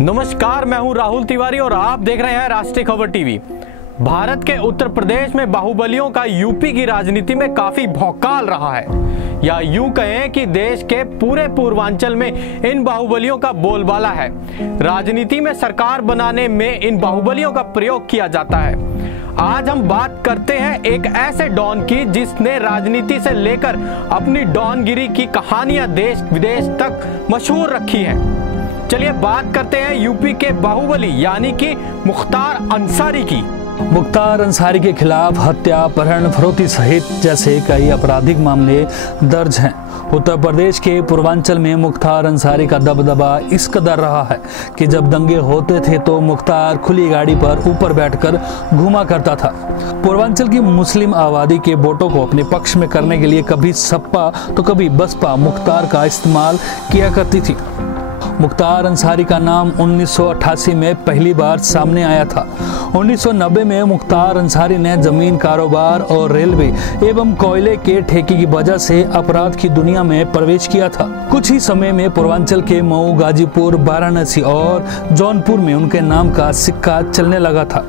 नमस्कार, मैं हूं राहुल तिवारी और आप देख रहे हैं राष्ट्रीय खबर टीवी। भारत के उत्तर प्रदेश में बाहुबलियों का यूपी की राजनीति में काफी भौकाल रहा है, या यूं कहें कि देश के पूरे पूर्वांचल में इन बाहुबलियों का बोलबाला है। राजनीति में सरकार बनाने में इन बाहुबलियों का प्रयोग किया जाता है। आज हम बात करते हैं एक ऐसे डॉन की जिसने राजनीति से लेकर अपनी डॉनगिरी की कहानियां देश विदेश तक मशहूर रखी हैं। चलिए बात करते हैं यूपी के बाहुबली यानी कि मुख्तार अंसारी की। मुख्तार अंसारी के खिलाफ हत्या, अपहरण, फरोख्ती सहित जैसे कई आपराधिक मामले दर्ज हैं। उत्तर प्रदेश के पूर्वांचल में मुख्तार अंसारी का दबदबा इस कदर रहा है कि जब दंगे होते थे तो मुख्तार खुली गाड़ी पर ऊपर बैठकर घूमा करता था। पूर्वांचल की मुस्लिम आबादी के वोटों को अपने पक्ष में करने के लिए कभी सपा तो कभी बसपा मुख्तार का इस्तेमाल किया करती थी। मुख्तार अंसारी का नाम 1988 में पहली बार सामने आया था। 1990 में मुख्तार अंसारी ने जमीन कारोबार और रेलवे एवं कोयले के ठेके की वजह से अपराध की दुनिया में प्रवेश किया था। कुछ ही समय में पूर्वांचल के मऊ, गाजीपुर, वाराणसी और जौनपुर में उनके नाम का सिक्का चलने लगा था।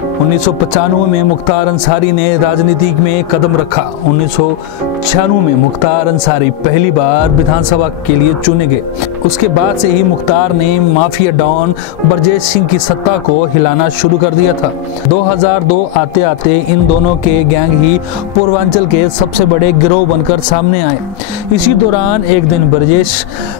1995 में मुख्तार अंसारी ने राजनीति में कदम रखा। 1996 में मुख्तार अंसारी पहली बार विधानसभा के लिए चुने गए। उसके बाद से ही मुख्तार ने माफिया डॉन ब्रजेश सिंह की सत्ता को हिलाना शुरू कर दिया था। 2002 आते आते इन दोनों के गैंग ही पूर्वांचल के सबसे बड़े गिरोह बनकर सामने आए। इसी दौरान एक दिन ब्रजेश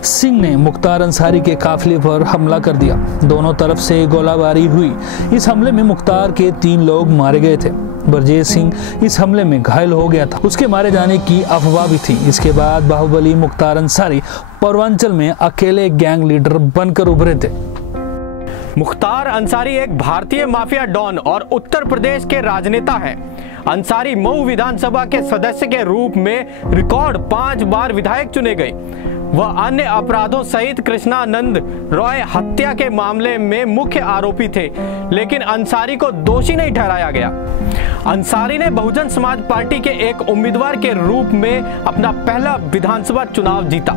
सिंह ने मुख्तार अंसारी के काफिले पर हमला कर दिया। दोनों तरफ से गोलाबारी हुई। इस हमले में मुख्तार के 3 लोग मारे गए थे। ब्रजेश सिंह इस हमले में घायल हो गया था। उसके मारे जाने की अफवाह भी थी। इसके बाद बाहुबली मुख्तार अंसारी पूर्वांचल में अकेले गैंग लीडर बनकर उभरे थे। मुख्तार अंसारी एक भारतीय माफिया डॉन और उत्तर प्रदेश के राजनेता हैं। अंसारी मऊ विधानसभा के सदस्य के रूप में रिकॉर्ड 5 बार विधायक चुने गए। वह अन्य अपराधों सहित कृष्णानंद रॉय हत्या के मामले में मुख्य आरोपी थे, लेकिन अंसारी को दोषी नहीं ठहराया गया। अंसारी ने बहुजन समाज पार्टी के एक उम्मीदवार के रूप में अपना पहला विधानसभा चुनाव जीता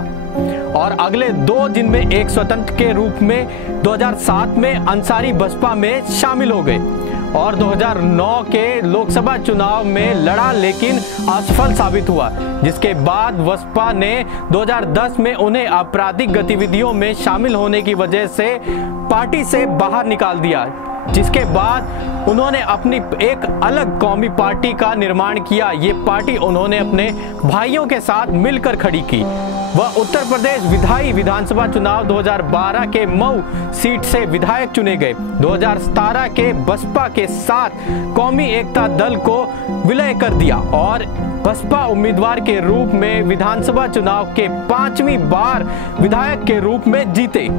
और अगले 2 दिन में एक स्वतंत्र के रूप में 2007 में अंसारी बसपा में शामिल हो गए और 2009 के लोकसभा चुनाव में लड़ा, लेकिन असफल साबित हुआ, जिसके बाद बसपा ने 2010 में उन्हें आपराधिक गतिविधियों में शामिल होने की वजह से पार्टी से बाहर निकाल दिया, जिसके बाद उन्होंने अपनी एक अलग कौमी पार्टी का निर्माण किया। ये पार्टी उन्होंने अपने भाइयों के साथ मिलकर खड़ी की। वह उत्तर प्रदेश विधानसभा चुनाव 2012 के मऊ सीट से विधायक चुने गए। 2017 के बसपा के साथ कौमी एकता दल को विलय कर दिया और बसपा उम्मीदवार के रूप में विधानसभा चुनाव के 5वीं बार विधायक के रूप में जीते।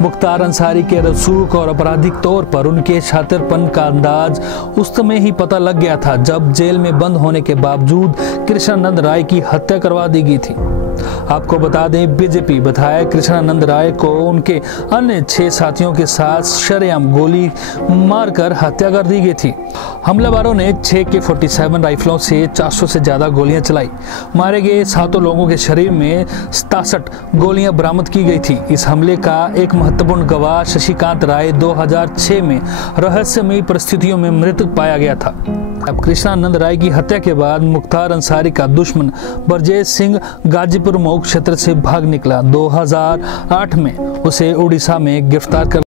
मुख्तार अंसारी के रसूख और आपराधिक तौर पर उनके शातिरपन का अंदाज उस समय ही पता लग गया था जब जेल में बंद होने के बावजूद कृष्णानंद राय की हत्या करवा दी गई थी। आपको बता दें, बीजेपी विधायक कृष्णानंद राय को उनके अन्य 6 साथियों के साथ शरेआम गोली मारकर हत्या कर दी गई थी। हमलावरों ने 6 के 47 राइफलों से 400 से ज्यादा गोलियां चलाई। मारे गए 7 लोगों के शरीर में 67 गोलियां बरामद की गई थी। इस हमले का एक महत्वपूर्ण गवाह शशिकांत राय 2006 में रहस्यमयी परिस्थितियों में मृत पाया गया था। अब कृष्णानंद राय की हत्या के बाद मुख्तार अंसारी का दुश्मन ब्रजेश सिंह गाजीपुर मऊ क्षेत्र से भाग निकला। 2008 में उसे उड़ीसा में गिरफ्तार कर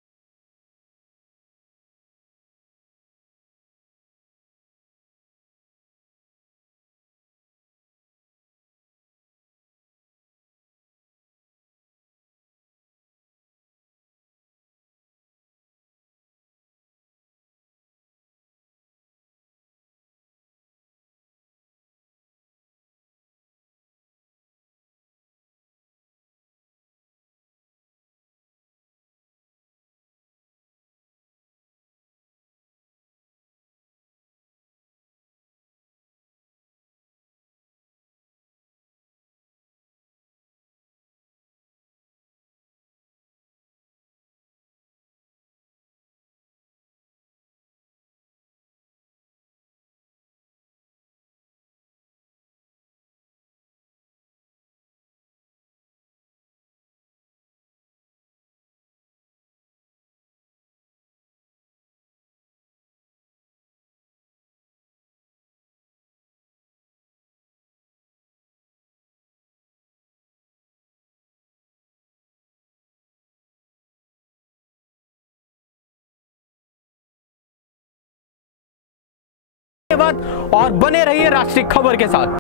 धन्यवाद और बने रहिए राष्ट्रीय खबर के साथ।